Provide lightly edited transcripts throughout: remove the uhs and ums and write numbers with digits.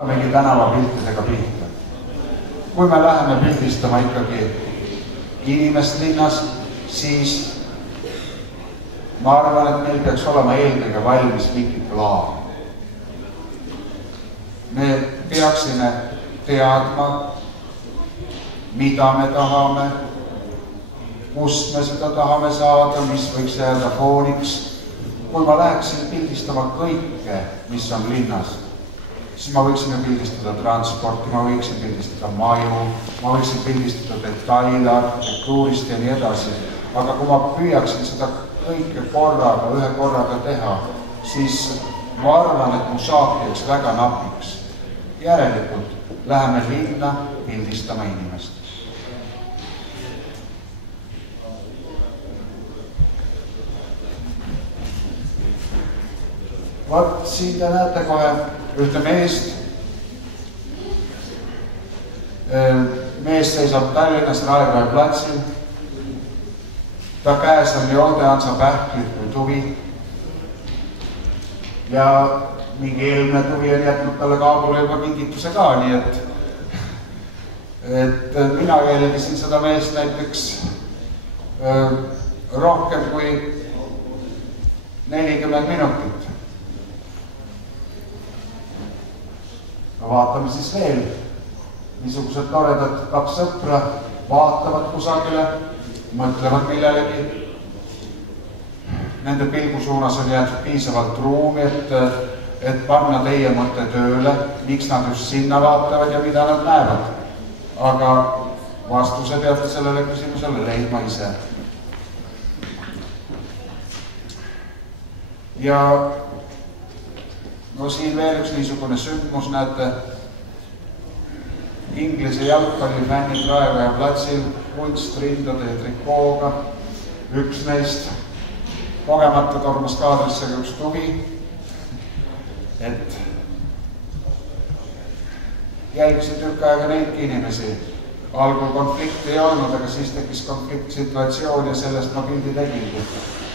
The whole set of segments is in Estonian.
mingi tänavapiltidega pihta. Kui me läheme pildistama ikkagi inimest linnas, siis ma arvan, et meil peaks olema eelkõige valmis mingi plaan. Me peaksime teadma, mida me tahame, kust me seda tahame saada, mis võiks jääda fooniks. Kui ma läheksin pildistama kõike, mis on linnas, siis ma võiksin pildistada transporti, ma võiksin pildistada maju, ma võiksin pildistada detaile arhitektuurist ja nii edasi. Aga kui ma püüaksin seda kõike ühe korraga teha, siis ma arvan, et mu saak jääks väga napiks. Järelikult läheme linna pildistama inimest. Vaat siin te näete kohe ühte meest. Mees seisab Tallinnas Raekoja platsil. Ta käes on joodeansa pähklid kui tuvi. Ja mingi eelmine tuvi on jätnud talle kaabule juba kingituse ka, nii et mina jälgisin seda meest näiteks rohkem kui 40 minutit. Vaatame siis veel. Niisugused toredad kaks sõpra vaatavad kusagile, mõtlevad millelegi. Nende pilgu suunas on jäetud piisavalt ruumi, et panna teie mõtte tööle, miks nad just sinna vaatavad ja mida nad näevad. Aga vastuse peate sellele küsimusele leidma ise. Ja no siin veel üks niisugune sündmus, näete, Inglise jalgpallifännid Raekoja platsil, kunstrindade ja trikooga. Üks neist kogemata tormas kaadrisse üks tuvi, et jälgisin tükk aega neidki inimesi. Algul konflikti ei olnud, aga siis tekkis konfliktsituatsioon ja sellest ma pildi tegingi.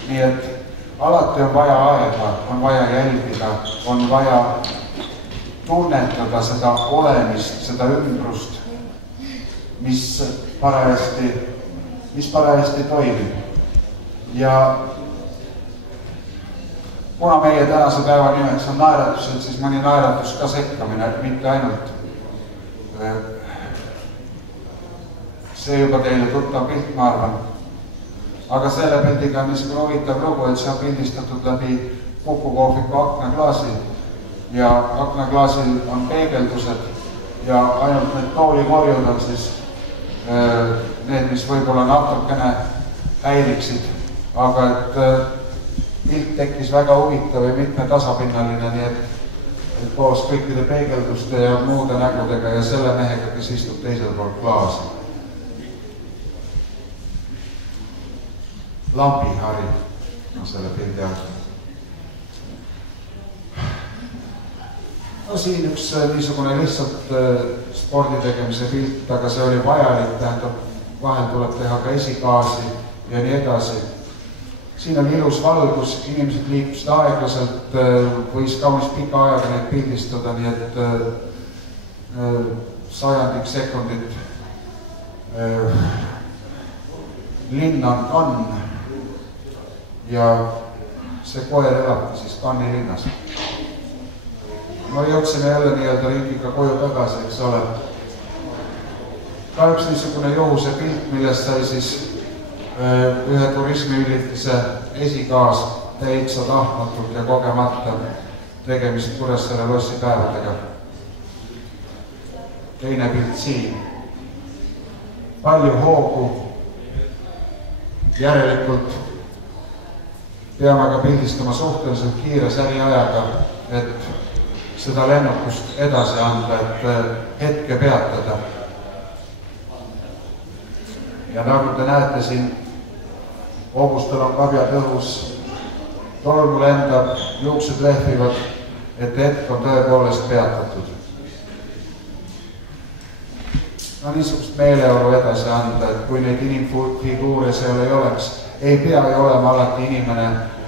Nii et alati on vaja aega, on vaja jälgida, on vaja tunnetada seda olemist, seda ümbrust, mis parajasti toimib. Ja kuna meie tänase päeva nimeks on naeratused, siis mõni naeratus ka sekkamine, mitte ainult. See juba teile tuttav pilt, ma arvan. Aga selle pildiga on niisugune huvitav lugu, et see on pildistatud läbi Kuku kohviku aknaklaasi. Ja aknaklaasil on peegeldused ja ainult need toolikorjud on siis need, mis võib-olla natukene häiriksid. Aga et pilt tekkis väga huvitav ja mitmetasapinnaline, nii et koos kõikide peegelduste ja muude nägudega ja selle mehega, kes istub teisel pool klaasi. Lambihari on selle pildi all. No siin üks niisugune lihtsalt spordi tegemise pilt, aga see oli vajalik, tähendab, vahel tuleb teha ka esikaasi ja nii edasi. Siin on ilus valgus, inimesed liikusid aeglaselt, võis kaunis pika ajaga neid pildistada, nii et sajandik sekundit. Linn on Cannes ja see koer elabki siis Cannes'i linnas. No jõudsime jälle nii-öelda ringiga koju tagasi, eks ole. Ka üks niisugune juhuse pilt, millest sai siis ühe turismiülitise esikaas täitsa tahtmatult ja kogemata tegemist Kuressaare lossi päevadega. Teine pilt siin. Palju hoogu. Järelikult peame ka pildistama suhteliselt kiire säriajaga, et seda lennukust edasi anda, et hetke peatada. Ja nagu te näete siin, hobustel on kabjad õhus, tolmu lendab, juuksed lehvivad, et hetk on tõepoolest peatatud. No niisugust meeleolu edasi anda, et kui neid inimfiguure seal ei oleks, ei pea ju olema alati inimene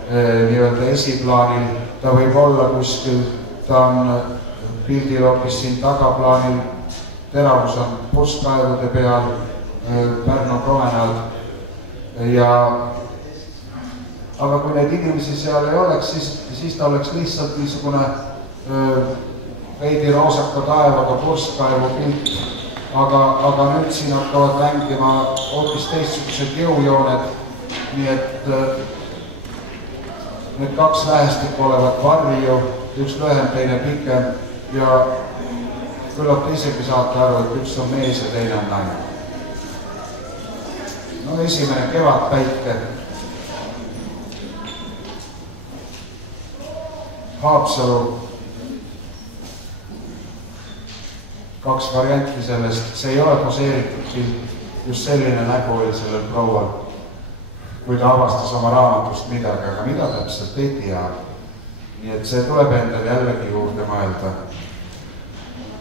nii-öelda esiplaanil, ta võib olla kuskil, ta on pildil hoopis siin tagaplaanil teravus on purskkaevude peal, Pärnu promenaad aga kui neid inimesi seal ei oleks, siis ta oleks lihtsalt niisugune veidi roosaka taevaga purskkaevu pilt, aga nüüd siin hakkavad mängima hoopis teistsugused jõujooned, nii et need kaks lähestikku olevat varju, üks lühem, teine pikem ja küllap te isegi saate aru, et üks on mees ja teine on naine. No esimene kevadpäike. Haapsalu. Kaks varianti sellest. See ei ole poseeritud pilt. Just selline nägu oli sellel proual, kui ta avastas oma raamatust midagi, aga mida täpselt ei tea. Nii et see tuleb endale jällegi juurde mõelda.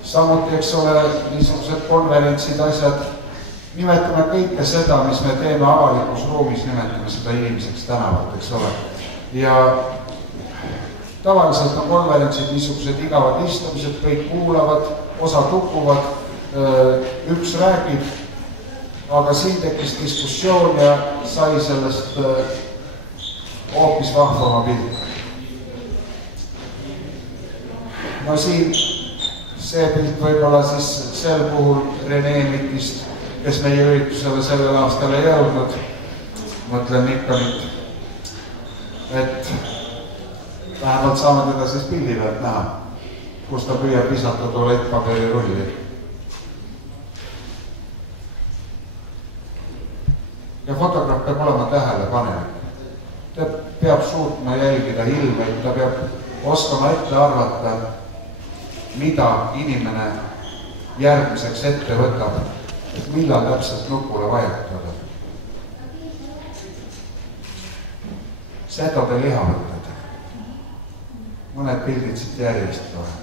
Samuti, eks ole, niisugused konverentsid, asjad, nimetame kõike seda, mis me teeme avalikus ruumis, nimetame seda inimeseks tänavat, eks ole. Ja tavaliselt on konverentsid niisugused igavad istumised, kõik kuulavad, osa tukuvad, üks räägib, aga siin tekkis diskussioon ja sai sellest hoopis vahvama pilt. No siin see pilt võib-olla siis sel puhul Rene Mitist, kes meie üritusele sellel aastal ei jõudnud, mõtlen Nikonit, et vähemalt saame teda siis pildi pealt näha, kus ta püüab visata tualettpaberi rulli. Ja fotograaf peab olema tähelepanelik. Ta peab suutma jälgida ilmeid, ta peab oskama ette arvata, mida inimene järgmiseks ette võtab, et millal täpselt nupule vajutada. Sedade lihavõtted. Mõned pildid siit järjest kohe.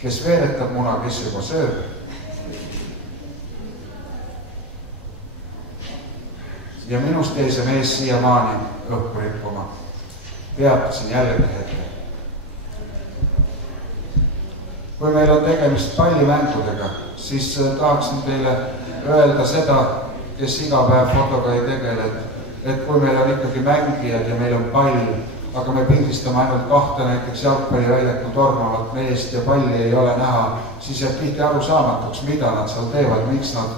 Kes veeretab muna, kes juba sööb. Ja minust jäi see mees siiamaani õhku rippuma. Peatasin jällegi hetke. Kui meil on tegemist pallimängudega, siis tahaksin teile öelda seda, kes iga päev fotoga ei tegele, et kui meil on ikkagi mängijad ja meil on pall, aga me pildistame ainult kahte näiteks jalgpalliväljakul tormavat meest ja palli ei ole näha, siis jääb tihti arusaamatuks, mida nad seal teevad, miks nad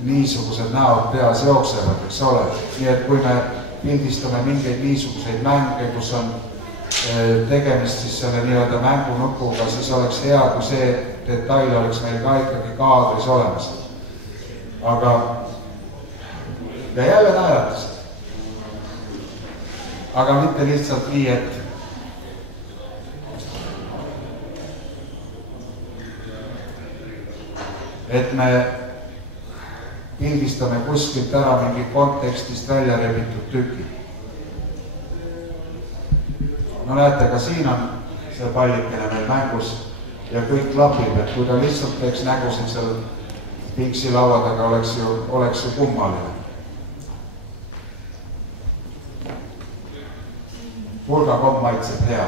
niisugused näod peas jooksevad, eks ole. Nii et kui me pildistame mingeid niisuguseid mänge, kus on tegemist siis selle nii-öelda mängunupuga, siis oleks hea, kui see detail oleks meil ka ikkagi kaadris olemas. Aga ja jälle naeratas. Aga mitte lihtsalt nii, et me pildistame kuskilt ära mingi kontekstist välja rebitud tüki. No näete, ka siin on see pallikene meil mängus ja kõik klapib, et kui ta lihtsalt teeks nägusid seal piksi laua taga, oleks ju kummaline. Pulgakomm maitseb hea,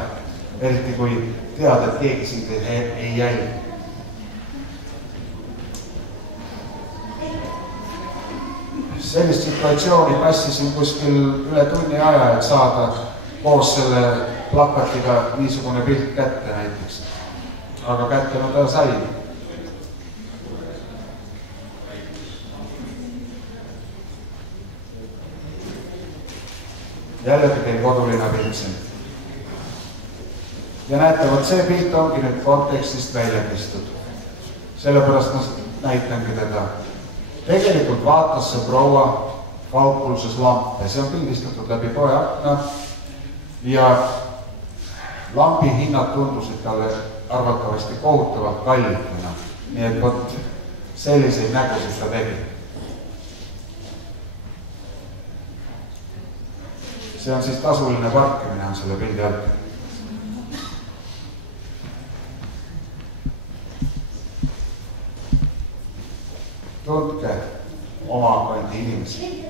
eriti kui tead, et keegi sind ei jälgi. Sellist situatsiooni passisin kuskil üle tunni aja, et saada koos selle plakatiga niisugune pilt kätte näiteks. Aga kätte no ta sai. Jällegi teil koduline pilt siin. Ja näete, vot see pilt ongi nüüd kontekstist välja kistud. Sellepärast ma näitangi teda. Tegelikult vaatas see proua kaupluses lampe. See on pildistatud läbi poe akna ja lambi hinnad tundusid talle arvatavasti kohutavalt kallituna. Nii et vot selliseid nägusid ta tegi. See on siis tasuline parkimine on selle pildi alt. Tundke oma kandi inimesi.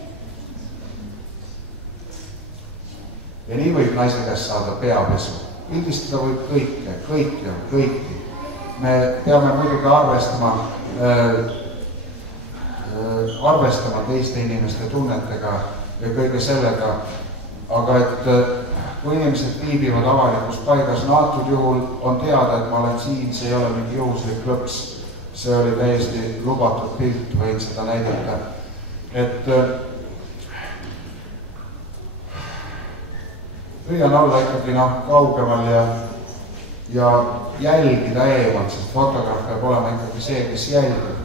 Ja nii võib naise käest saada peapesu. pildistada võib kõiki. Me peame muidugi arvestama teiste inimeste tunnetega ja kõige sellega, aga et kui inimesed viibivad avalikus paigas, antud juhul on teada, et ma olen siin, see ei ole mingi juhuslik lõps, see oli täiesti lubatud pilt, võin seda näidata. Et püüan olla ikkagi kaugemal ja jälgida eemalt, sest fotograaf peab olema ikkagi see, kes jälgib,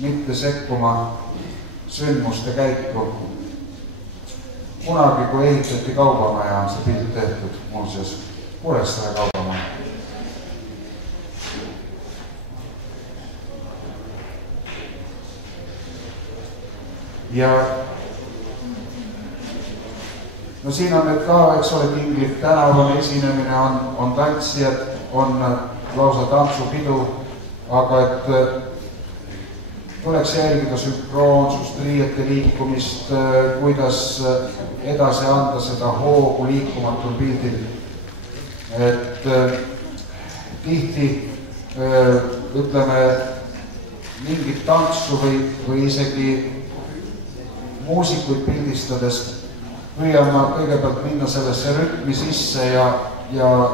mitte sekkuma sündmuste käiku. Kunagi, kui ehitati kaubamaja, on see pilt tehtud, muuseas, Kuressaare kaubamaja. Ja no siin on nüüd ka, eks ole, Tinglik tänavane esinemine, on tantsijad, on lausa tantsupidu, aga et tuleks jälgida sünkroonsust, riiete liikumist, kuidas edasi anda seda hoogu liikumatul pildil. Et tihti, ütleme, mingit tantsu või isegi muusikuid pildistades püüan ma kõigepealt minna sellesse rütmi sisse ja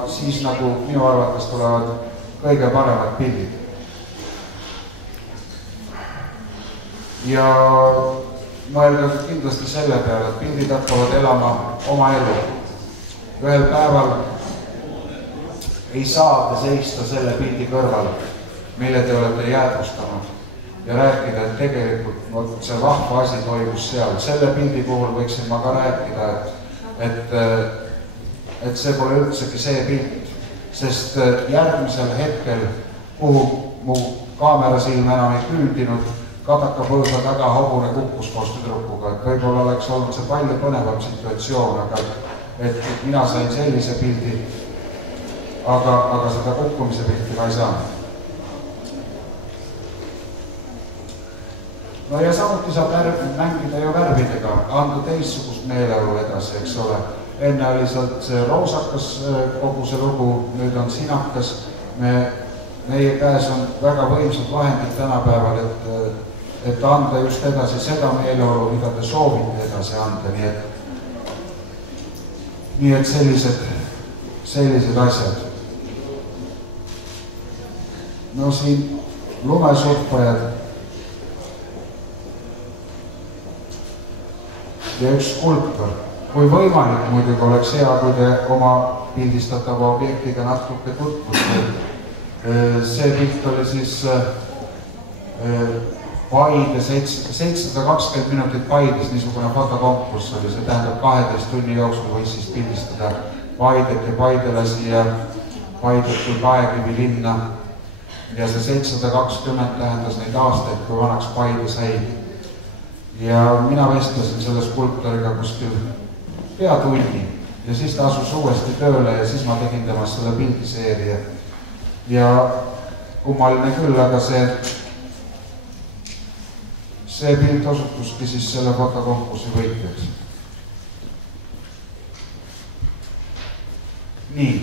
siis nagu minu arvates tulevad kõige paremad pildid. Ja mõelda kindlasti selle peale, et pildid hakkavad elama oma elu. Ühel päeval ei saa te seista selle pildi kõrval, mille te olete jäädvustanud ja rääkida, et tegelikult see vahva asi toimus seal. Selle pildi puhul võiksin ma ka rääkida, et see pole üldsegi see pilt, sest järgmisel hetkel, kuhu mu kaamerasilm enam ei küündinud, Kadaka põõsa taga hobune kukkus koos tüdrukuga, et võib-olla oleks olnud see palju põnevam situatsioon, aga et mina sain sellise pildi, aga seda kukkumise pilti ma ei saanud. No ja samuti saab mängida ju värvidega, anda teissugust meeleolu edasi, eks ole. Enne oli see roosakas kogu see lugu, nüüd on sinakas. Meie käes on väga võimsad vahendid tänapäeval, et anda just edasi seda meeleolu, mida te soovite edasi anda, nii et sellised asjad. No siin lumesurfajad ja üks skulptor. Kui võimalik muidugi oleks hea, kui te oma pildistatava objektiga natuke tutvuste. See pilt oli siis Paide 720 minutit Paides, niisugune fotokonkurss oli, see tähendab 12 tunni jooksul võis siis pildistada Paidet ja paidelasi ja Paidet kui Paekivi linna. Ja see 720 tähendas neid aastaid, kui vanaks Paide sai. Ja mina vestlesin selle skulptoriga kuskil pea tunni ja siis ta asus uuesti tööle ja siis ma tegin temast selle pildiseeria. Ja kummaline küll, aga see pilt osutuski siis selle fotokonkursi võitjaks. Nii,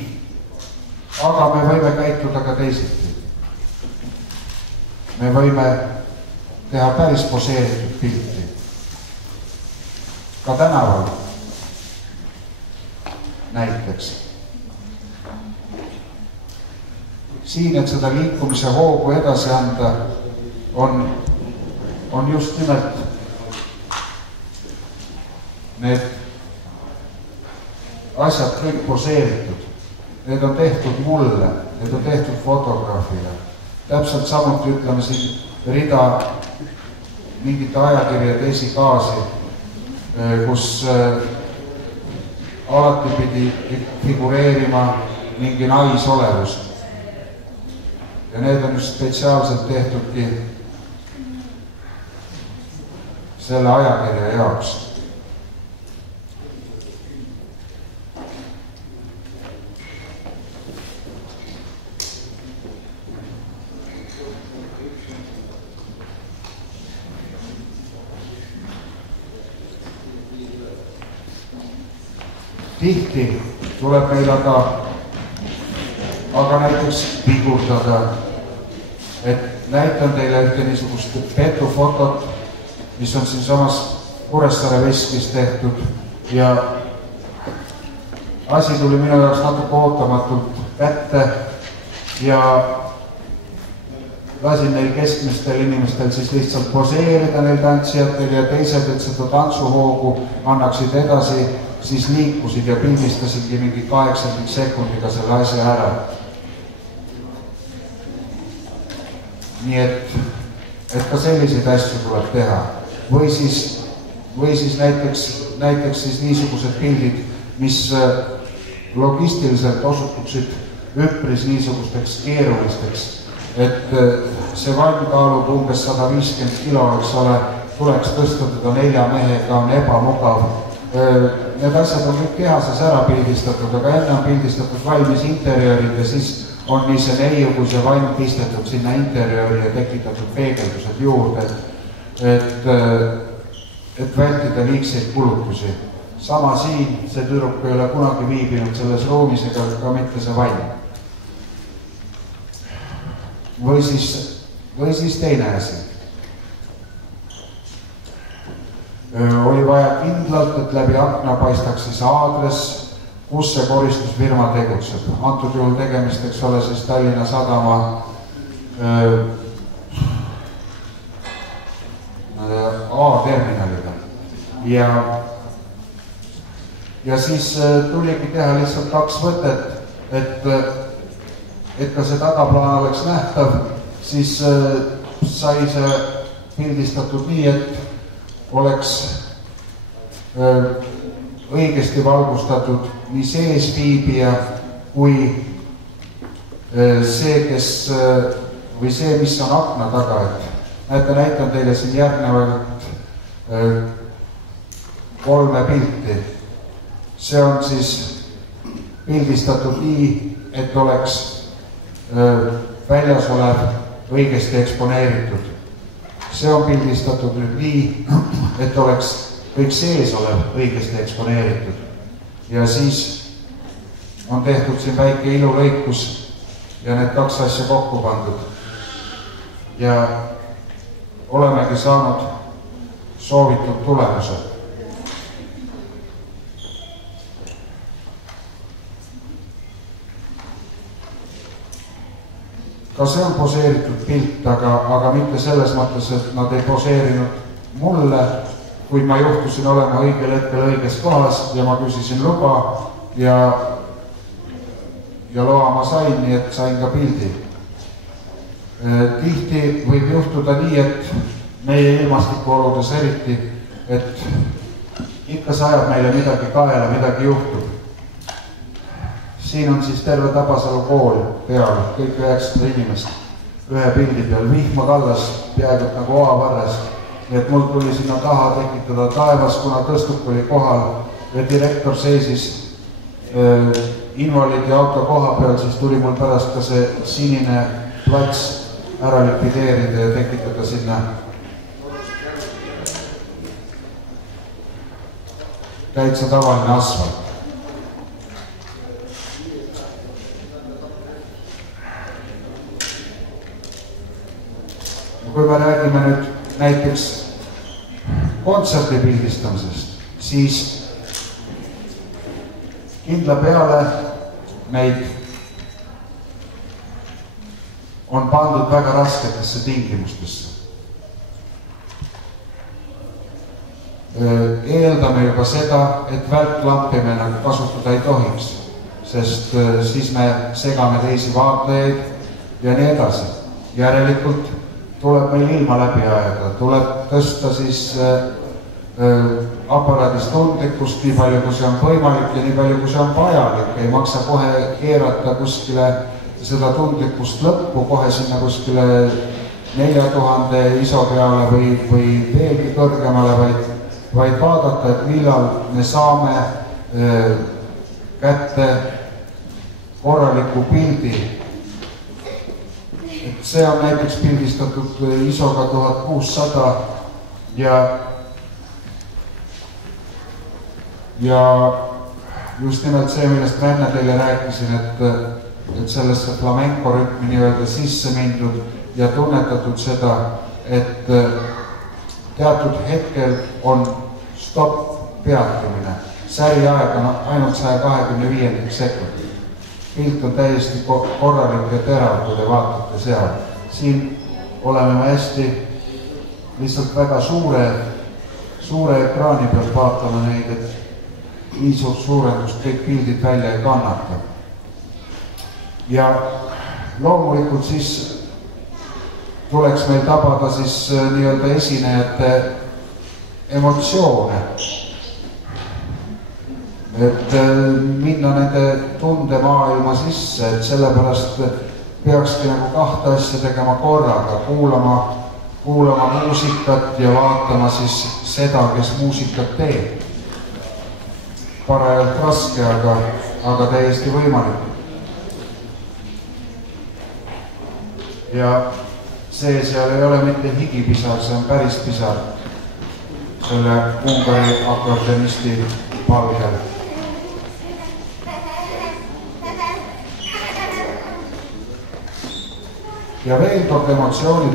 aga me võime käituda ka teisiti. Me võime teha päris poseeritud pilti. Ka tänaval näiteks. Siin, et seda liikumise hoogu edasi anda, on just nimelt need asjad kõik poseeritud. Need on tehtud mulle, need on tehtud fotograafile. Täpselt samuti ütleme siin rida mingite ajakirjade esikaasi, kus alati pidi figureerima mingi naisolevus. Ja need on just spetsiaalselt tehtudki selle ajakirja jaoks. tihti tuleb meil aga näiteks pigurdada, et näitan teile ühte niisugust petufotot, mis on siinsamas Kuressaare veskis tehtud ja asi tuli minu jaoks natuke ootamatult kätte ja lasin neil keskmistel inimestel siis lihtsalt poseerida neil tantsijatel ja teised, et seda tantsuhoogu annaksid edasi, siis liikusid ja pildistasidki mingi 80 sekundiga selle asja ära. Nii et ka selliseid asju tuleb teha. Või siis näiteks siis niisugused pildid, mis logistiliselt osutuksid üpris niisugusteks keerulisteks, et see vann kaalub umbes 150 kilo, eks ole, tuleks tõsta teda 4 mehega, on ebamugav. Need asjad on kõik kehases ära pildistatud, aga enne on pildistatud valmis interjöörid ja siis on nii see neiu, kui see vann pistetud sinna interjööri ja tekitatud peegeldused juurde, et vältida liigseid kulutusi. Sama siin, see tüdruk ei ole kunagi viibinud selles ruumis ega ka mitte see vann. Või siis teine asi. Oli vaja kindlalt, et läbi akna paistaks siis aadress, kus see koristusfirma tegutseb. Antud juhul tegemist, eks ole, siis Tallinna Sadama A-terminaliga. Ja siis tuligi teha lihtsalt 2 võtet, et ka see tagaplaan oleks nähtav, siis sai see pildistatud nii, et oleks õigesti valgustatud nii seesviibija kui see, mis on akna taga. Näitan teile siin järgnevalt 3 pilti. See on siis pildistatud nii, et oleks väljas olev õigesti eksponeeritud. See on pildistatud nüüd nii, et oleks kõik sees olev õigesti eksponeeritud. Ja siis on tehtud siin väike ilulõikus ja need 2 asja kokku pandud. Ja olemegi saanud soovitud tulemuse. Ka see on poseeritud pilt, aga mitte selles mõttes, et nad ei poseerinud mulle, kuid ma juhtusin olema õigel hetkel õiges kohas ja ma küsisin luba ja loa ma sain, nii et sain ka pildi. Tihti võib juhtuda nii, et meie ilmastikuoludes eriti, et ikka sajab meile midagi kaela, midagi juhtub. Siin on siis terve Tabasalu kool peal, kõik 900 inimest ühe pildi peal. Vihma kallas peaaegu nagu oavarres, nii et mul tuli sinna taha tekitada taevas, kuna tõstuk oli kohal ja direktor seisis invaliidi auto koha peal, siis tuli mul pärast ka see sinine plats ära likvideerida ja tekitada sinna täitsa tavaline asfalt. Kui me räägime nüüd näiteks kontserti pildistamisest, siis kindla peale meid on pandud väga rasketesse tingimustesse. Eeldame juba seda, et välklampi me nagu kasutada ei tohiks, sest siis me segame teisi vaatajaid ja nii edasi. Järelikult tuleb meil ilma läbi ajada, tuleb tõsta siis aparaadis tundlikkust nii palju, kui see on võimalik ja nii palju, kui see on vajalik. Ei maksa kohe keerata kuskile seda tundlikkust lõppu, kohe sinna kuskile 4000 ISO peale või veelgi kõrgemale, vaid vaadata, et millal me saame kätte korraliku pildi. See on näiteks pildistatud ISO-ga 1600 ja just nimelt see, millest ma enne teile rääkisin, et sellesse flamenco rütmi nii-öelda sisse mindud ja tunnetatud seda, et teatud hetkel on stopp, peatumine. Säriaeg on ainult 125 sekundit. Pilt on täiesti korralik ja terav, kui te vaatate seal. Siin oleme me hästi lihtsalt väga suure ekraani pealt vaatame neid, et nii suurt suurendust kõik pildid välja ei kannata. Ja loomulikult siis tuleks meil tabada siis nii-öelda esinejate emotsioone. Et minna nende tundemaailma sisse, et sellepärast peakski nagu kahte asja tegema korraga, kuulama muusikat ja vaatama siis seda, kes muusikat teeb. Parajalt raske, aga täiesti võimalik. Ja see seal ei ole mitte higipisar, see on päris pisar selle Ungari akordeonisti palgel. Ja veel kord emotsioonid.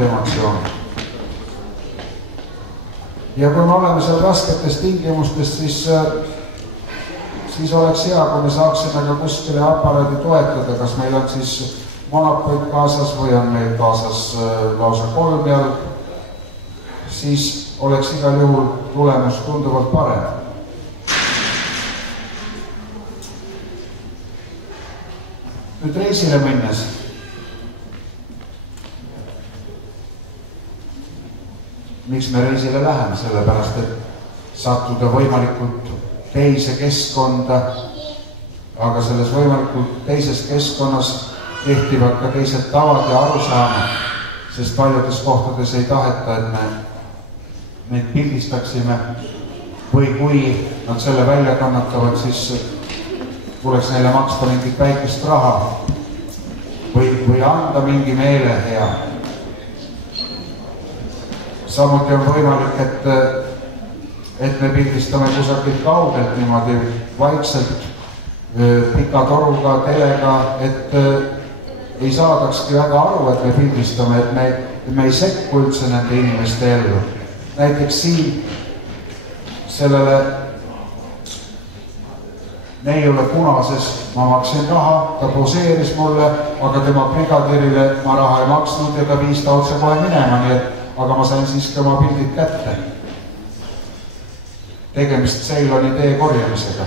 Ja kui me oleme seal rasketes tingimustest, siis oleks hea, kui me saaksime ka kuskile aparaadi toetada, kas meil on siis monopoid kaasas või on meil kaasas lausa kolmjalg, siis oleks igal juhul tulemus tunduvalt parem. Nüüd reisile minnes. Miks me reisile läheme? Sellepärast, et sattuda võimalikult teise keskkonda, aga selles võimalikult teises keskkonnas kehtivad ka teised tavad ja arusaamad, sest paljudes kohtades ei taheta, et me neid pildistaksime või kui nad selle välja kannatavad, siis tuleks neile maksta mingit väikest raha või anda mingi meelehea. Samuti on võimalik, et me pildistame kusagilt kaugelt niimoodi vaikselt pika toruga, telega, et ei saadakski väga aru, et me pildistame, et me ei sekku üldse nende inimeste ellu. Näiteks siin sellele neiule punases ma maksin raha, ta poseeris mulle, aga tema brigadirile ma raha ei maksnud ja ta viis ta otse kohe minema, nii et aga ma sain siiski oma pildid kätte. Tegemist Ceyloni tee korjamisega.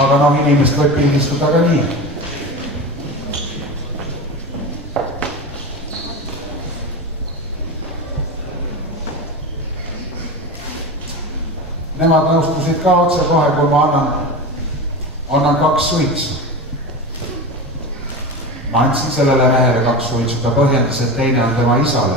Aga inimest võib pildistada ka nii. Nemad nõustusid ka otse kohe, kui ma annan 2 suitsu. Ma andsin sellele mehele 2 suitsu, ta põhjendas, et teine on tema isale.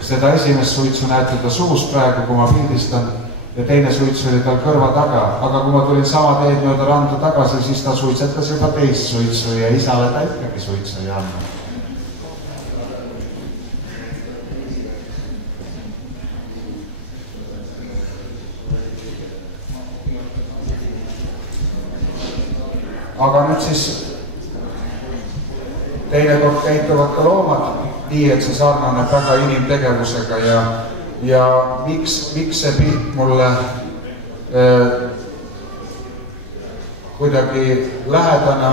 Seda esimest suitsu näete ta suus praegu, kui ma pildistan, ja teine suitsu oli tal kõrva taga, aga kui ma tulin sama teed mööda randa tagasi, siis ta suitsetas juba teist suitsu ja isale ta ikkagi suitsu ei andnud. Aga nüüd siis teinekord käituvad ka loomad nii, et see sarnaneb väga inimtegevusega ja miks see pilt mulle kuidagi lähedane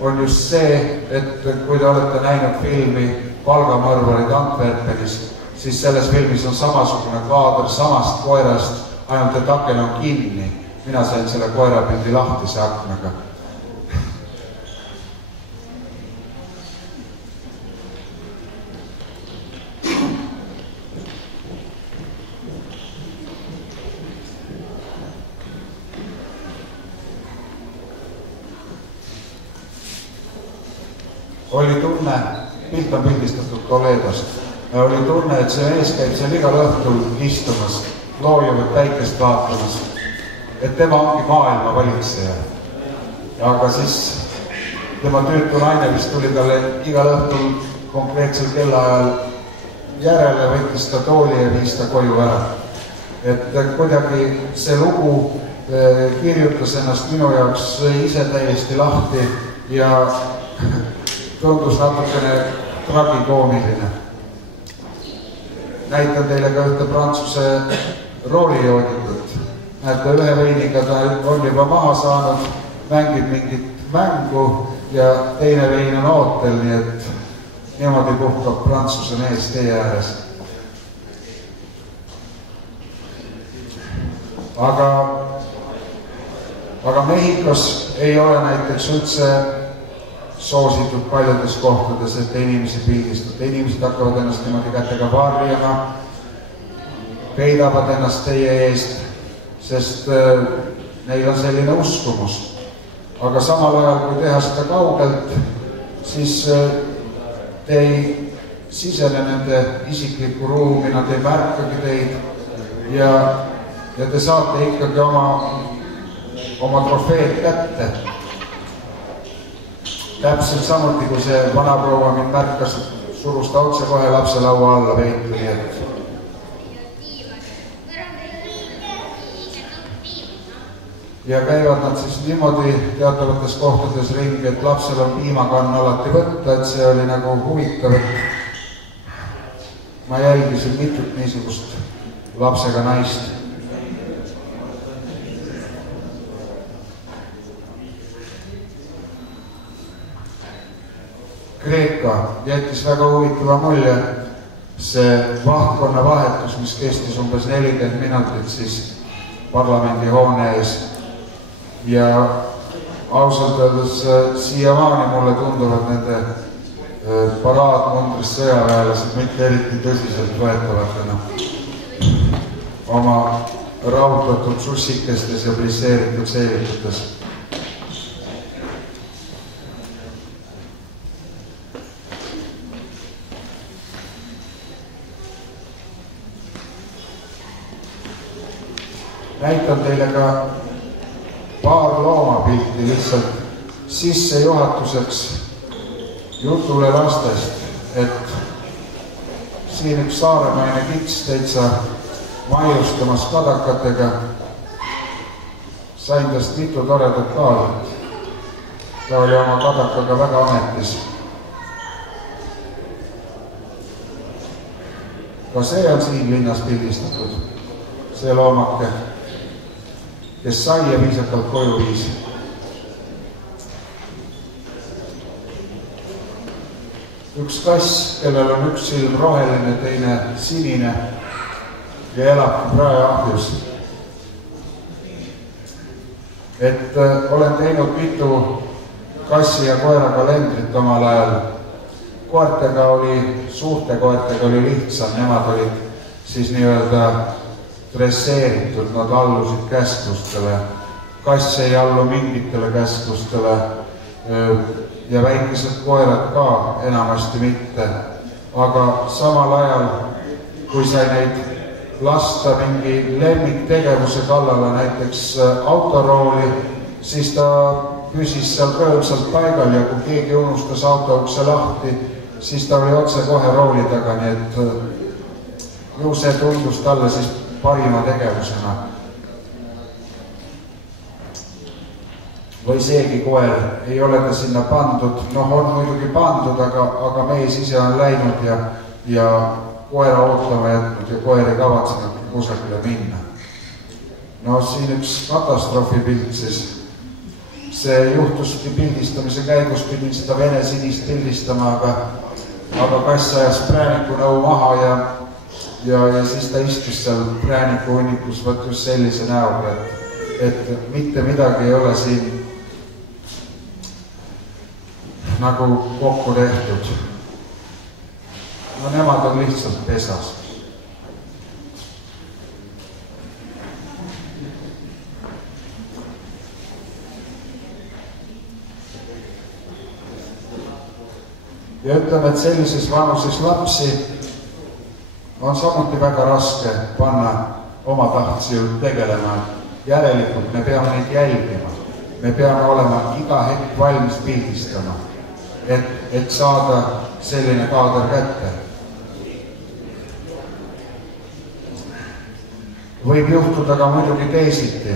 on just see, et kui te olete näinud filmi Palgamõrvarid Antwerpenis, siis selles filmis on samasugune kaader samast koerast, ainult et aken on kinni. Mina sain selle koerapildi lahtise aknaga. Oli tunne, pilt on pildistatud Toledost, oli tunne, et see mees käib seal igal õhtul istumas, loojuvat päikest vaatamas, et tema ongi maailma valitseja. Aga siis tema töötu naine, mis tuli talle igal õhtul konkreetsel kellaajal järele, võttis ta tooli ja viis ta koju ära. et kuidagi see lugu kirjutas ennast minu jaoks ise täiesti lahti ja tundus natukene tragikoomiline. Näitan teile ka ühte prantsuse roolijoodikut. Näete, ühe veiniga ta on juba maha saanud, mängib mingit mängu ja teine vein on ootel, nii et niimoodi puhkab prantsuse mees tee ääres. Aga Mehhikos ei ole näiteks üldse soositud paljudes kohtades, et inimesi pildistada. Inimesed hakkavad ennast niimoodi kätega varjama, peidavad ennast teie eest, sest neil on selline uskumus. Aga samal ajal, kui teha seda kaugelt, siis te ei sisene nende isiklikku ruumi, nad ei märkagi teid ja te saate ikkagi oma trofeed kätte. Täpselt samuti, kui see vanaproua mind märkas, surus ta otse kohe lapselaua alla veitu, nii et ja käivad nad siis niimoodi teatavates kohtades ringi, et lapsel on piimakann alati võtta, et see oli nagu huvitav, et ma jälgisin mitut niisugust lapsega naist. Kreeka jättis väga huvitava mulje, see vahtkonna vahetus, mis kestis umbes 40 minutit siis parlamendihoone ees ja ausalt öeldes siiamaani mulle tunduvad nende paraadmundris sõjaväelased mitte eriti tõsiselt võetavatena oma raudtatud sussikestes ja plisseeritud seelikutes. Näitan teile ka paar loomapilti lihtsalt sissejuhatuseks jutule lastest, et siin üks saaremaine kits täitsa maiustamas kadakatega. Sain tast mitu toredat kaadrit. Ta oli oma kadakaga väga ametis. Ka see on siin linnas pildistatud, see loomake, kes sai ja viisakalt koju viis. Üks kass, kellel on üks silm roheline, teine sinine ja elab praeahjus. Et olen teinud mitu kassi ja koera kalendrit omal ajal. Koertega suurte koertega oli lihtsam, nemad olid siis nii-öelda dresseeritud, nad allusid käsklustele, kass ei allu mingitele käsklustele ja väikesed koerad ka enamasti mitte. Aga samal ajal, kui sai neid lasta mingi lemmiktegevuse kallale, näiteks autorooli, siis ta püsis seal rõõmsalt paigal ja kui keegi unustas autoukse lahti, siis ta oli otse kohe rooli taga, nii et ju see tundus talle siis parima tegevusena. Või seegi koer, ei ole ta sinna pandud, on muidugi pandud, aga mees ise on läinud ja koera ootama jätnud ja koer ei kavatsenud kusagile minna. Siin üks katastroofipilt siis. See juhtuski pildistamise käigus, pidin seda vene sinist pildistama, aga kass ajas prääniku maha ja siis ta istus seal prääniku hunnikus võt just sellise näoga, et mitte midagi ei ole siin nagu kokku tehtud. Nemad on lihtsalt pesas. Ja ütleme, et sellises vanuses lapsi on samuti väga raske panna oma tahtsi tegelema. Järelikult me peame neid jälgima. Me peame olema iga hetk valmis pildistama, et saada selline kaader kätte. võib juhtuda ka muidugi teisiti.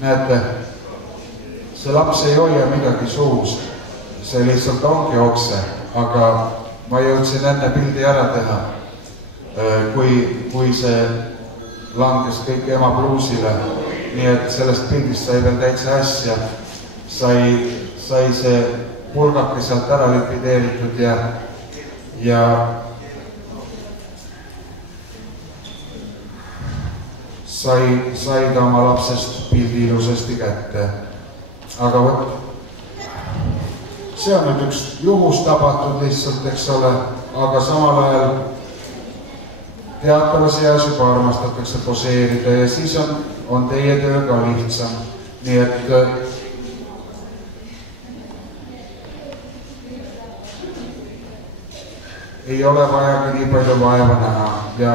Näete, see laps ei hoia midagi suus, see lihtsalt ongi okse, aga ma jõudsin enne pildi ära teha, kui see langes kõik ema pluusile, nii et sellest pildist sai veel täitsa asja, sai see pulgake sealt ära likvideeritud ja sai ta oma lapsest pildi ilusasti kätte. Aga võt, see on nüüd üks juhus tabatud lihtsalt, eks ole, aga samal ajal teatavas eas juba armastatakse poseerida ja siis on teie töö ka lihtsam. Nii et ei ole vajagi nii palju vaeva näha ja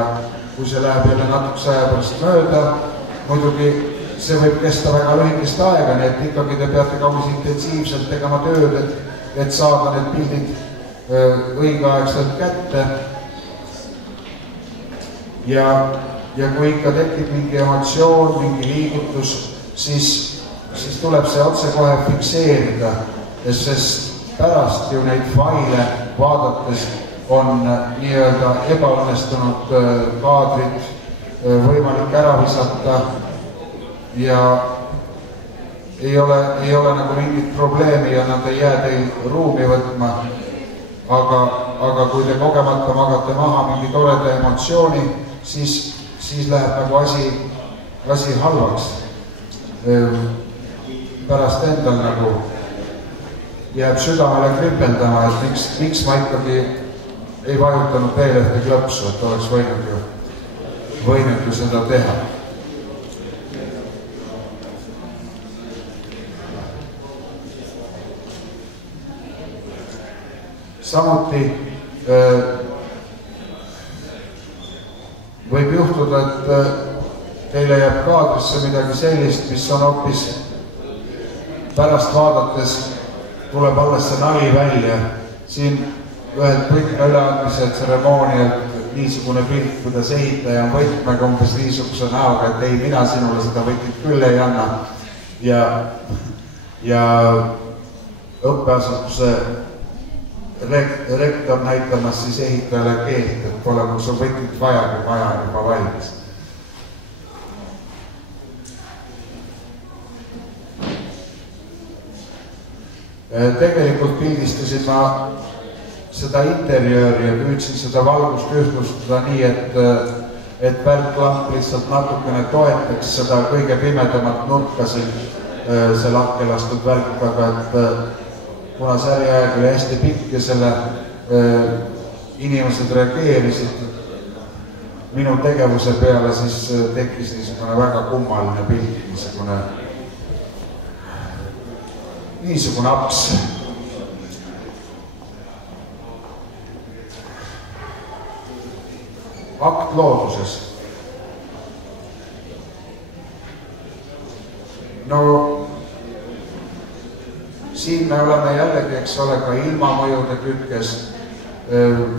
kui see läheb jälle natukese aja pärast mööda, muidugi see võib kesta väga lühikest aega, nii et ikkagi te peate kaunis intensiivselt tegema tööd, et saada need pildid õigeaegselt kätte. Ja kui ikka tekib mingi emotsioon, mingi liigutus, siis tuleb see otse kohe fikseerida, sest pärast ju neid faile vaadates on nii-öelda ebaõnnestunud kaadrid võimalik ära visata ja ei ole nagu mingit probleemi ja nad ei jää teil ruumi võtma. Aga kui te kogemata magate maha mingi toreda emotsiooni, siis läheb nagu asi halvaks. Pärast endal nagu jääb südamele kripeldama, et miks ma ikkagi ei vajutanud veel ühte klõpsu, et oleks võinud ju seda teha. Samuti võib juhtuda, et teile jääb kaadrisse midagi sellist, mis on hoopis pärast vaadates tuleb alles see nali välja. Siin ühelt võtme üleandmise tseremoonialt niisugune pilt, kuidas ehitaja on võtmega umbes niisuguse näoga, et ei, mina sinule seda võtit küll ei anna. Ja õppeasutuse rektor näitamas siis ehitajale keelt, et pole mul su võtit vaja juba valmis. Tegelikult pildistasin ma seda interjööri ja püüdsin seda valgust ühtlustada nii, et välklamp lihtsalt natukene toetaks seda kõige pimedamat nurka siin see lahke lastud välkaga, et kuna säriaeg oli hästi pikk ja selle inimesed reageerisid minu tegevuse peale, siis tekkis niisugune väga kummaline pilt, niisugune aps. Akt looduses. No siin me oleme jällegi, eks ole, ka ilmamõjude kütkes.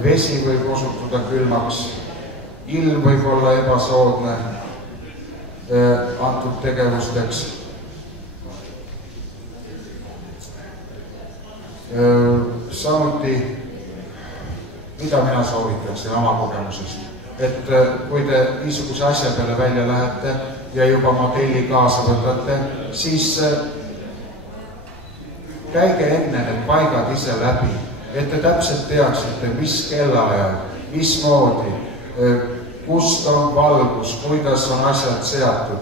Vesi võib osutuda külmaks, ilm võib olla ebasoodne antud tegevusteks. Samuti, mida mina soovitaksin oma kogemusest, et kui te niisuguse asja peale välja lähete ja juba modelli kaasa võtate, siis käige enne need paigad ise läbi, et te täpselt teaksite, mis kellaajal, mismoodi, kust on valgus, kuidas on asjad seatud.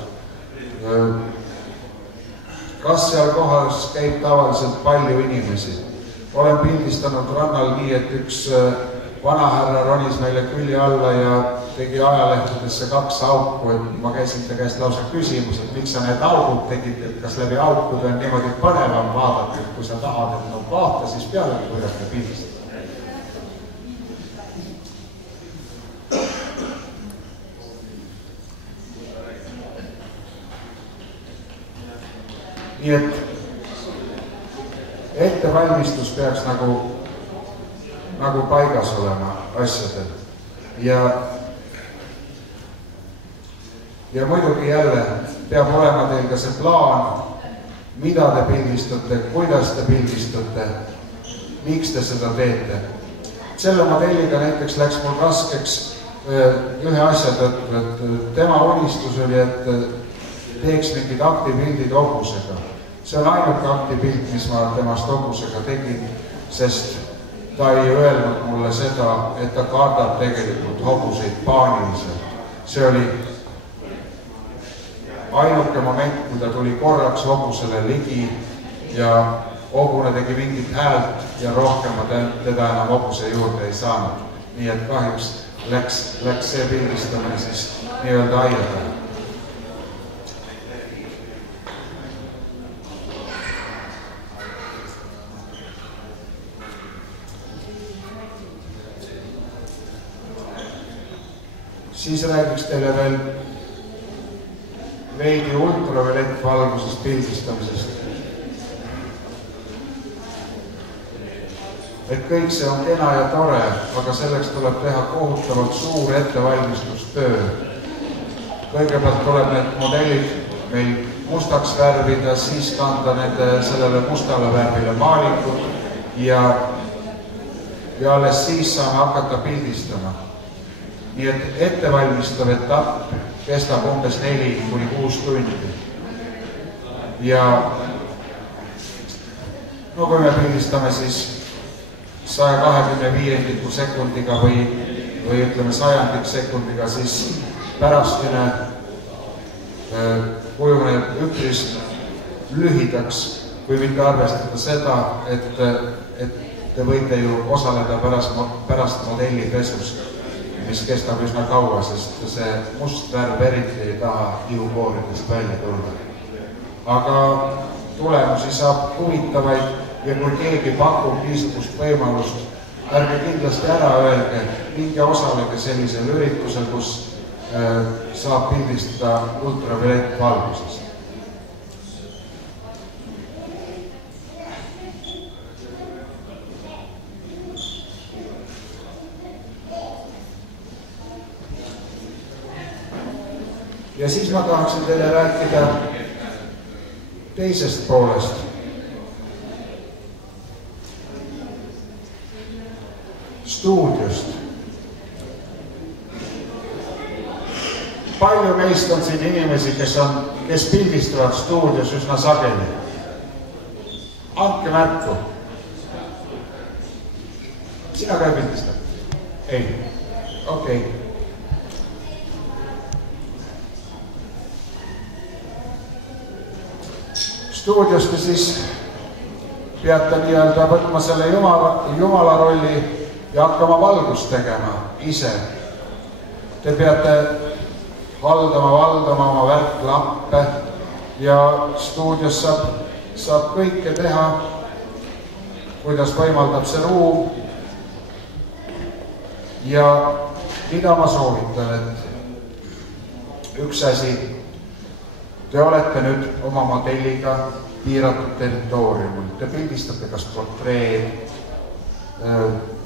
Kas seal kohas käib tavaliselt palju inimesi? Olen pildistanud rannal nii, et üks vanahärra ronis meile külje alla ja tegi ajalehtedesse 2 auku, et ma käisin ta käest lausa küsimus, et miks sa need augud tegid, et kas läbi aukude on niimoodi põnevam vaadata, et kui sa tahad, et no vaata, siis pealegi kuidagi pildistada. Nii et ettevalmistus peaks nagu paigas olema asjadel ja ja muidugi jälle peab olema teil ka see plaan, mida te pildistate, kuidas te pildistate, miks te seda teete. Selle modelliga näiteks läks mul raskeks ühe asja tõttu, et tema unistus oli, et teeks mingid aktipildid hobusega. See on ainuke aktipilt, mis ma temast hobusega tegin, sest ta ei öelnud mulle seda, et ta kardab tegelikult hobuseid paaniliselt. See oli ainuke moment, kui ta tuli korraks hobusele ligi ja hobune tegi mingit häält ja rohkem ma teda enam hobuse juurde ei saanud. Nii et kahjuks läks see pildistamine siis nii-öelda aia peale. Siis räägiks teile veel veidi ultraviolettvalgusest pildistamisest. Et kõik see on kena ja tore, aga selleks tuleb teha kohutavalt suur ettevalmistustöö. Kõigepealt tuleb need modellid meil mustaks värvida, siis kanda sellele mustale värvile maalikud ja alles siis saame hakata pildistama. Nii et ettevalmistav etapp kestab umbes 4–6 tundi. Ja no kui me pildistame siis 125 sekundiga või ütleme 100 sekundiga, siis pärastine kujuneb üpris lühidaks, kui mitte arvestada seda, et te võite ju osaleda pärast modellipesus, mis kestab üsna kaua, sest see must värv eriti ei taha ihukooridest välja tulla. Aga tulemusi saab huvitavaid ja kui keegi pakub niisugust võimalust, ärge kindlasti ära öelge, minge osalege sellisel üritusel, kus saab pildistada ultraviolettvalgusest. Ja siis ma tahaksin teile rääkida teisest poolest. Stuudiost. Palju meist on siin inimesi, kes pildistavad stuudios üsna sageli. Andke märku. Sina ka ei pildista? Ei. Okei. Stuudiost te siis peate nii-öelda võtma selle jumala rolli ja hakkama valgust tegema ise. Te peate valdama oma värklampe ja stuudios saab kõike teha, kuidas võimaldab see ruum. Ja mida ma soovitan, et üks asi, te olete nüüd oma modelliga piiratud territooriumil. Te pildistate kas portreed,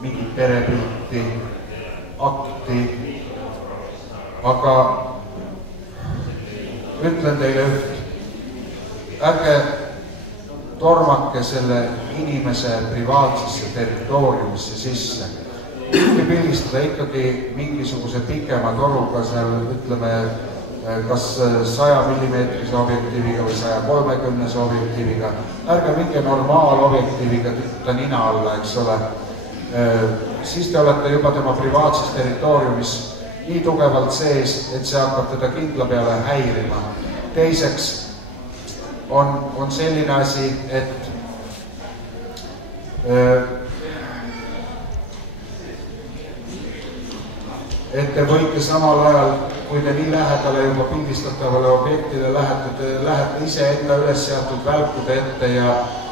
mingit perepilti, akti, aga ütlen teile üht, ärge tormake selle inimese privaatsesse territooriumisse sisse. Pildistada ikkagi mingisuguse pikema toruga seal, ütleme, kas 100 mm objektiiviga või 130 objektiiviga. Ärge minge normaalobjektiiviga ta nina alla, eks ole. Siis te olete juba tema privaatses territooriumis nii tugevalt sees, et see hakkab teda kindla peale häirima. Teiseks on selline asi, et te võite samal ajal, kui te nii lähedale juba pildistatavale objektile lähete ise enda üles seatud välkude ette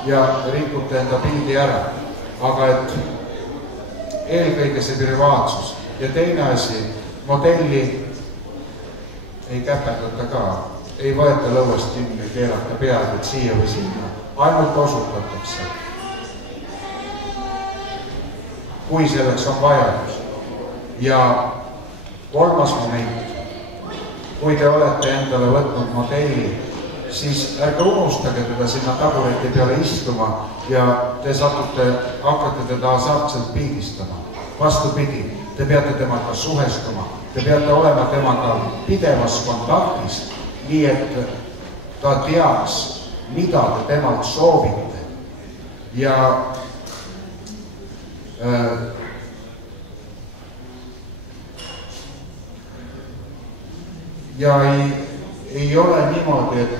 ja rikute enda pildi ära. Aga et eelkõige see privaatsus. Ja teine asi, modelli ei käperdata ka. Ei võeta lõuest kinni, keerata pead, et siia või sinna. Ainult osutatakse. Kui selleks on vajadus. Ja kolmas moment. kui te olete endale võtnud modelli, siis ärge unustage teda sinna tabureti peale istuma ja te hakkate teda hasartselt pildistama. Vastupidi, te peate temaga suhestuma, te peate olema temaga pidevas kontaktis, nii et ta teaks, mida te temalt soovite. Ja ei ole niimoodi, et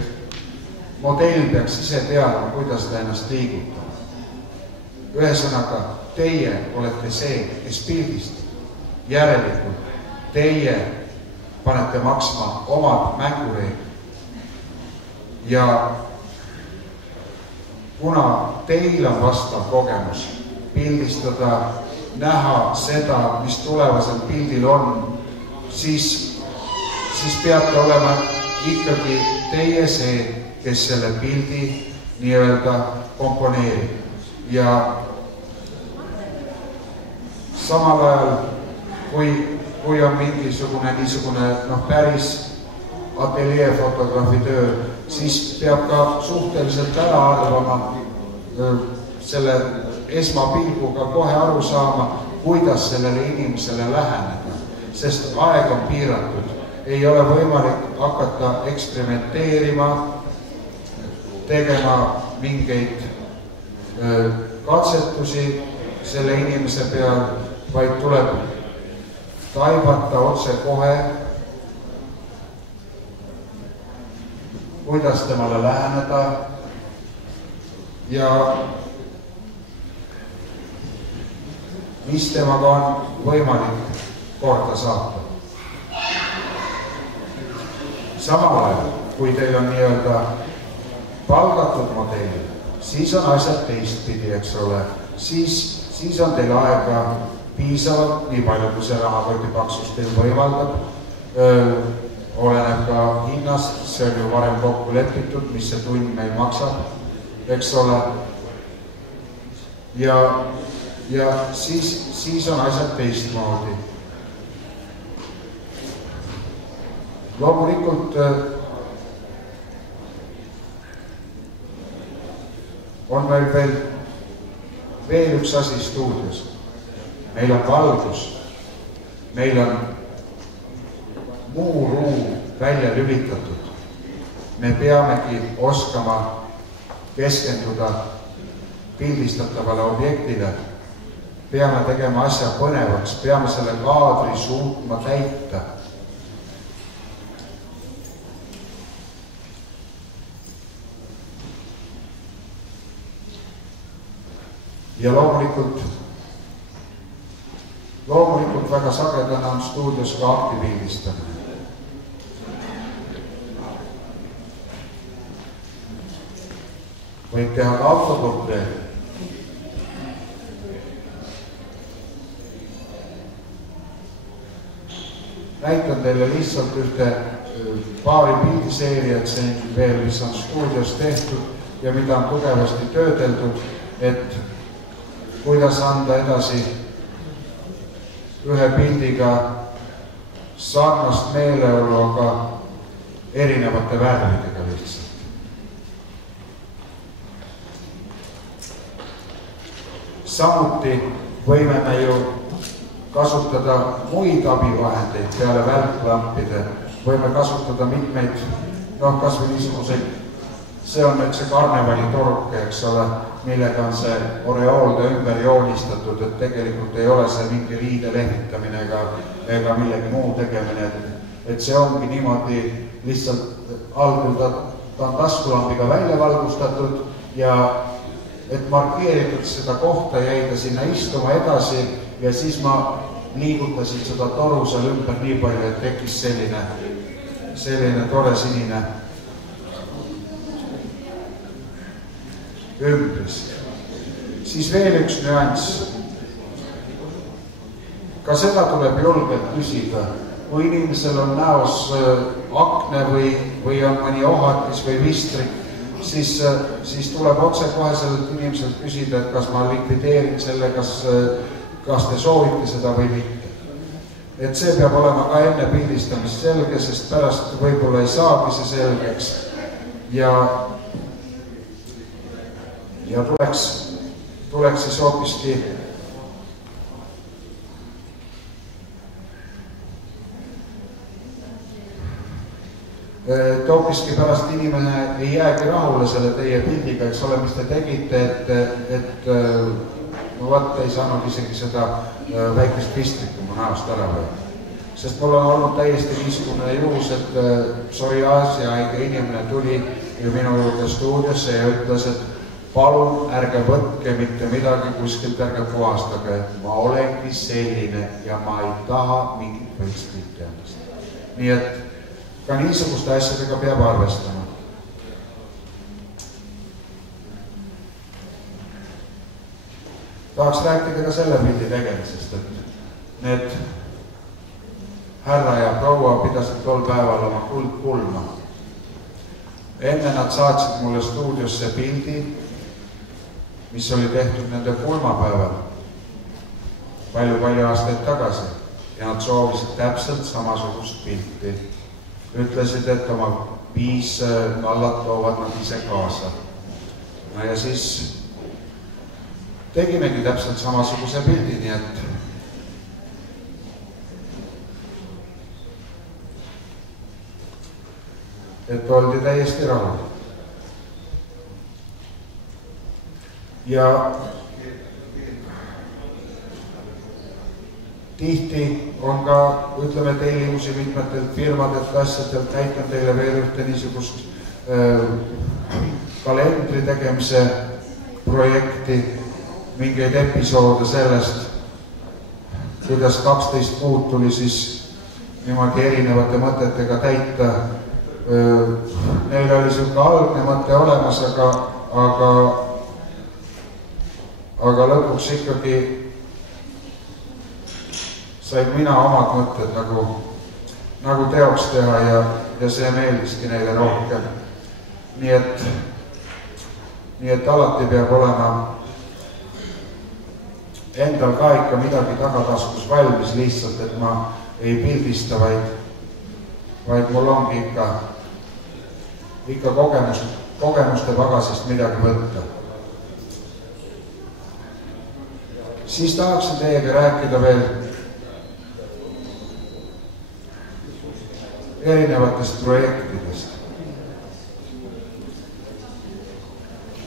modell peaks ise teadma, kuidas ta ennast liigutab. Ühesõnaga, teie olete see, kes pildistab. Järelikult, teie panete maksma omad mängureeglid. Ja kuna teil on vastav kogemus pildistada, näha seda, mis tulevasel pildil on, siis peate olema ikkagi teie see, kes selle pildi nii-öelda komponeerib. Ja samal ajal, kui on mingisugune niisugune päris ateljeefotograafi töö, siis peab ka suhteliselt ära arvama selle esmapilguga kohe aru saama, kuidas sellele inimesele läheneda, sest aeg on piiratud. Ei ole võimalik hakata eksperimenteerima, tegema mingeid katsetusi selle inimese peal, vaid tuleb taibata otse kohe, kuidas temale läheneda ja mis temaga on võimalik korda saata. Samal ajal, kui teil on nii-öelda palgatud modell, siis on asjad teistpidi, eks ole. Siis on teil aega piisavalt, nii palju kui see rahakoti paksus teil võimaldab. Oleneb ka hinnast, see on ju varem kokku lepitud, mis see tund meil maksab, eks ole. Ja siis on asjad teistmoodi. Loomulikult on meil veel üks asi stuudios. Meil on valgus, meil on muu ruum välja lülitatud. Me peamegi oskama keskenduda pildistatavale objektile. Peame tegema asja põnevaks, peame selle kaadri suutma täita. Ja loomulikult väga sagedane on stuudios ka aktivildistamine. Võid teha ka autoportreed. Näitan teile lihtsalt ühte paari pildiseeriat siin veel, mis on stuudios tehtud ja mida on tugevasti töödeldud, et kuidas anda edasi ühe pildiga sarnast meeleolu, aga erinevate värvidega lihtsalt. Samuti võime me ju kasutada muid abivahendeid peale välklampide. Võime kasutada mitmeid, kas või niisuguseid, see on nüüd see karnevalitork, eks ole, millega on see oreoolde ümber joonistatud, et tegelikult ei ole see mingi riide lehvitamine ega millegi muu tegemine, et see ongi niimoodi lihtsalt algul ta on taskulambiga välja valgustatud ja et markeeritud seda kohta jäi ta sinna istuma edasi ja siis ma liigutasin seda toru seal ümber nii palju, et tekkis selline tore sinine ümbris. Siis veel üks nüanss. Ka seda tuleb julgelt küsida, kui inimesel on näos akne või on mõni ohatis või vistrik, siis tuleb otse kohe sellelt inimeselt küsida, et kas ma likvideerin selle, kas te soovite seda või mitte. et see peab olema ka enne pildistamist selge, sest pärast võib-olla ei saagi see selgeks ja tuleks siis hoopiski pärast inimene ei jäägi rahule selle teie pildiga, eks ole, mis te tegite, et no vaat ei saanud isegi seda väikest pistlikku mu näost ära või. Sest mul on olnud täiesti niisugune juhus, et psoriaasiahaige inimene tuli ju minu juurde stuudiosse ja ütles, et palun ärge võtke mitte midagi kuskilt, ärge puhastage, et ma olengi selline ja ma ei taha mingit võltspilti endast. Nii et ka niisuguste asjadega peab arvestama. Tahaks rääkida ka selle pildi tegemisest, et need härra ja proua pidasid tol päeval oma kuldpulma. Enne nad saatsid mulle stuudiosse pildi, mis oli tehtud nende pulmapäeval palju aastaid tagasi ja nad soovisid täpselt samasugust pilti. Ütlesid, et oma 5 nallat toovad nad ise kaasa. No ja siis tegimegi täpselt samasuguse pildi, nii et oldi täiesti rahul. Ja tihti on ka, ütleme, tellimusi mitmetelt firmadelt, asjadelt, näitan teile veel ühte niisugust kalendri tegemise projekti, mingeid episoode sellest, kuidas 12 kuud tuli siis niimoodi erinevate mõtetega täita. Neil oli selline algne mõte olemas, aga lõpuks ikkagi said mina omad mõtted nagu teoks teha ja see meeldiski neile rohkem. Nii et alati peab olema endal ka ikka midagi tagataskus valmis lihtsalt, et ma ei pildista, vaid mul ongi ikka kogemuste pagasist midagi võtta. Siis tahaksin teiega rääkida veel erinevatest projektidest.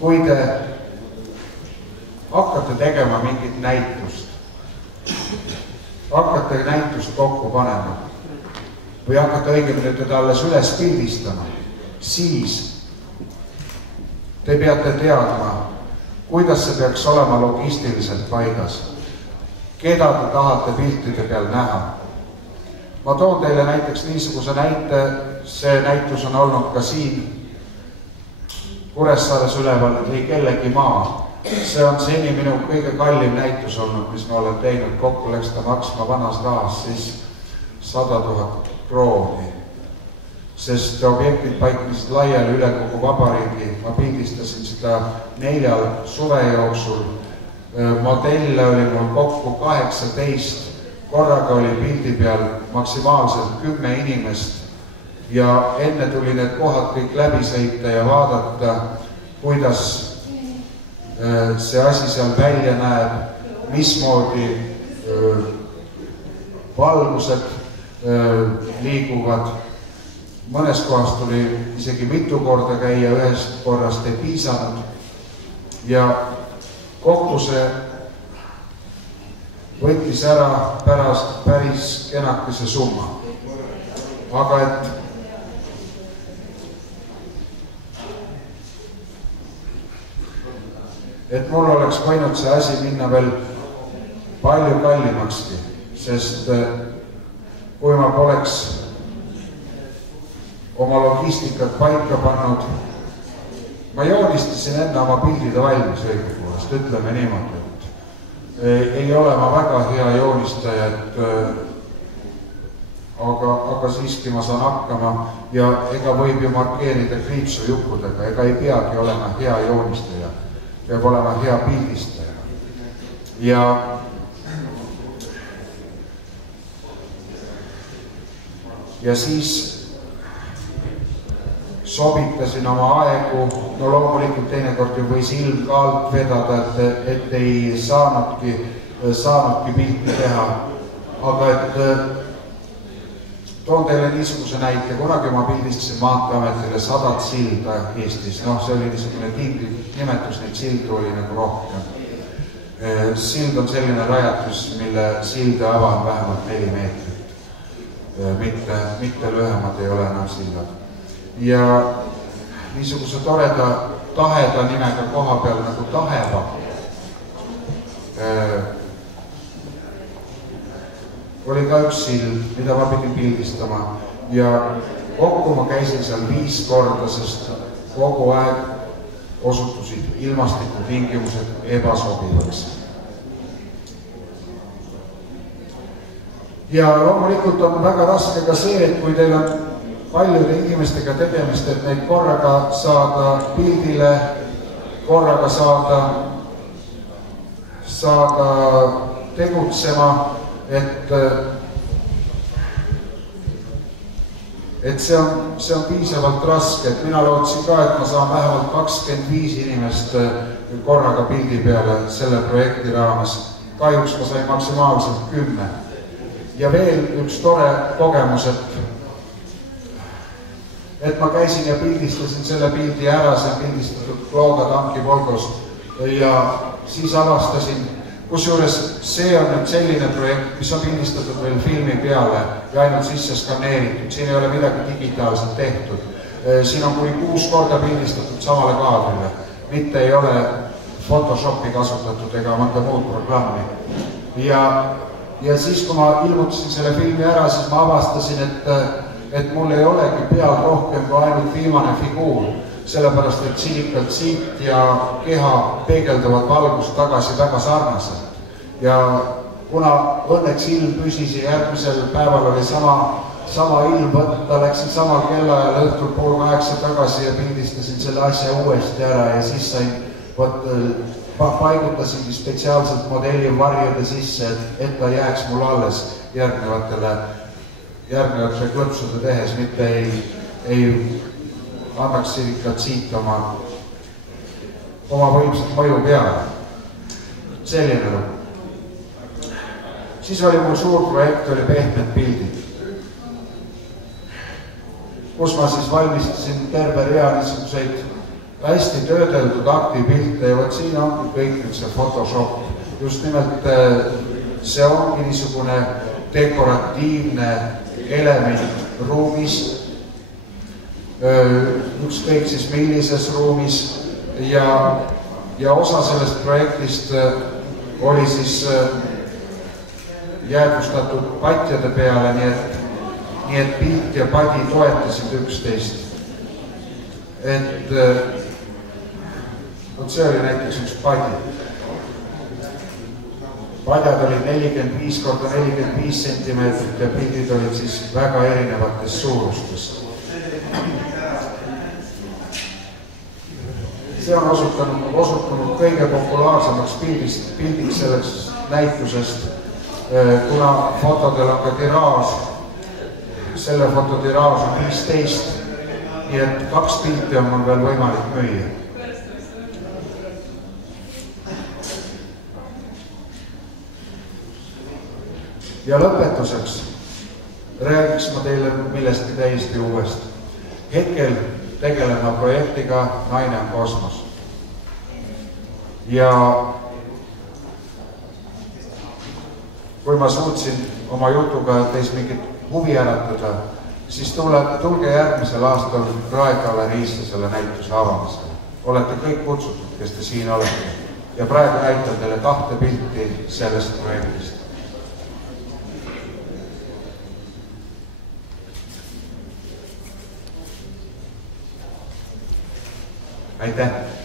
Kui te hakkate tegema mingit näitust, hakkate näitust kokku panema või hakkate õigemini teda alles üles pildistama, siis te peate teadma, kuidas see peaks olema logistiliselt paigas, keda te tahate piltide peal näha. Ma toon teile näiteks niisuguse näite, see näitus on olnud ka siin Kuressaares üleval, ei kellegi maa. See on seni minu kõige kallim näitus olnud, mis ma olen teinud. Kokku läks ta maksma vanas rahas siis 100 000 krooni. Sest objektid paiknesid laiali üle kogu vabariigi. Ma pildistasin seda 4 suve jooksul. Modelle oli mul kokku 18. Korraga oli pildi peal maksimaalselt 10 inimest. Ja enne tuli need kohad kõik läbi sõita ja vaadata, kuidas see asi seal välja näeb, mismoodi valgused liiguvad. Mõnes kohas tuli isegi mitu korda käia, ühest korrast ei piisanud. Ja kokku see võttis ära päris kenakese summa. Aga et mul oleks võinud see asi minna veel palju kallimakski, sest kui ma poleks oma logistikat paika pannud, ma joonistasin enne oma pildide valmis õigupoolest, ütleme niimoodi, et ei ole ma väga hea joonistaja, aga siiski ma saan hakkama ja ega võib ju markeerida kriipsujuppudega, ega ei peagi olema hea joonistaja. Peab olema hea pildistaja. Ja ja siis sobitasin oma aegu, no loomulikult teinekord ju võis ilm ka alt vedada, et ei saanudki pilti teha, aga et toon teile niisuguse näite, kunagi ma pildistasin Maanteeametile 100 silda Eestis, noh, see oli niisugune nimetus, neid sildu oli nagu rohkem. Sild on selline rajatus, mille silde ava on vähemalt 4 meetrit, mitte lühemad ei ole enam sillad. Ja niisuguse toreda Taheda nimega koha peal nagu Taheva oli ka üks sild, mida ma pidin pildistama ja kokku ma käisin seal 5 korda, sest kogu aeg osutusid ilmastikutingimused ebasobivaks. Ja loomulikult on väga raske ka see, et kui teil on paljude inimestega tegemist, et neid korraga saada pildile, korraga saada tegutsema, et see on piisavalt raske, et mina lootsin ka, et ma saan vähemalt 25 inimest korraga pildi peale selle projekti raames. Kahjuks ma sain maksimaalselt 10. Ja veel üks tore kogemus, et ma käisin ja pildistasin selle pildi ära, see on pildistatud Klooga tanki Volgost ja siis avastasin, kusjuures see on nüüd selline projekt, mis on pildistatud veel filmi peale ja ainult sisse skaneeritud, siin ei ole midagi digitaalselt tehtud. Siin on kuni 6 korda pildistatud samale kaadrile, mitte ei ole Photoshopi kasutatud ega mõnda muud programmi. Ja siis, kui ma ilmutasin selle filmi ära, siis ma avastasin, et mul ei olegi peal rohkem kui ainult viimane figuur, sellepärast, et sinikalt siit ja keha peegeldavad valgust tagasi väga sarnaselt. Ja kuna õnneks ilm püsis ja järgmisel päeval oli sama ilm võtta, läksin samal kellaajal õhtul 7:30 tagasi ja pildistasin selle asja uuesti ära ja siis paigutasingi spetsiaalselt modelli varjude sisse, et ta jääks mul alles järgnevate klõpsude tehes, mitte ei annaks sinikalt siit oma võimsat mõju peale. Selline lugu. Siis oli mul suur projekt, oli pehmed pildid, kus ma siis valmistasin terve rea niisuguseid hästi töödeldud aktipilte ja siin ongi kõik nüüd see Photoshop. Just nimelt see ongi niisugune dekoratiivne element ruumis, ükskõik siis millises ruumis ja osa sellest projektist oli siis jäädvustatud patjade peale, nii et pilt ja padi toetasid üksteist. Et see oli näiteks üks padi. Padjad olid 45 x 45 sentimeetrit ja pildid olid siis väga erinevates suurustes. See on osutunud kõige populaarsemaks pildiks sellest näitusest, kuna fotodel on ka tiraaž, selle fototiraaž on 15, nii et 2 pilti on mul veel võimalik müüa. Ja lõpetuseks räägiks ma teile millestki täiesti uuest. Hetkel tegelen ma projektiga Naine on kosmos. Ja kui ma suutsin oma jutuga teis mingit huvi äratada, siis tulge järgmisel aastal Rae galeriisse selle näituse avamisele. Olete kõik kutsutud, kes te siin olete. Ja praegu näitan teile 2 pilti sellest projektist. Aitäh!